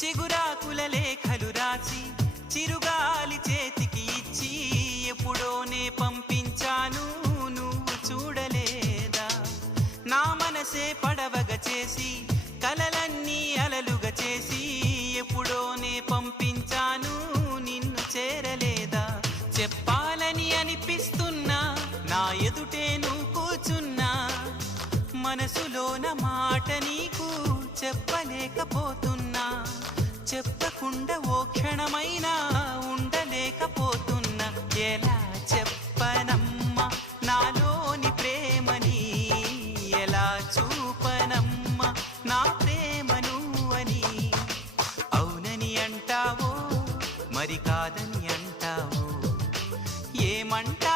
చిగురాకుల లేఖలు రాసి చిరుగాలి చేతికి ఇచ్చి ఎప్పుడోనే పంపించాను నువ్వు చూడలేదా. నా మనసే పడవగా చేసి కలలన్నీ అలలుగా చేసి ఎప్పుడోనే పంపించాను నిన్ను చేరలేదా. చెప్పాలని అనిపిస్తున్నా నా ఎదుటే నువ్వు కూర్చున్నా మనసులోన మాట నీకు చెప్పలేకపోతున్నా. చెప్పకుండా ఓ క్షణమైనా ఉండలేకపోతున్నా. ఎలా చెప్పనమ్మా నాలోని ప్రేమని, ఎలా చూపనమ్మా నా ప్రేమను అని. అవునని అంటావో మరి కాదని అంటావో ఏమంటా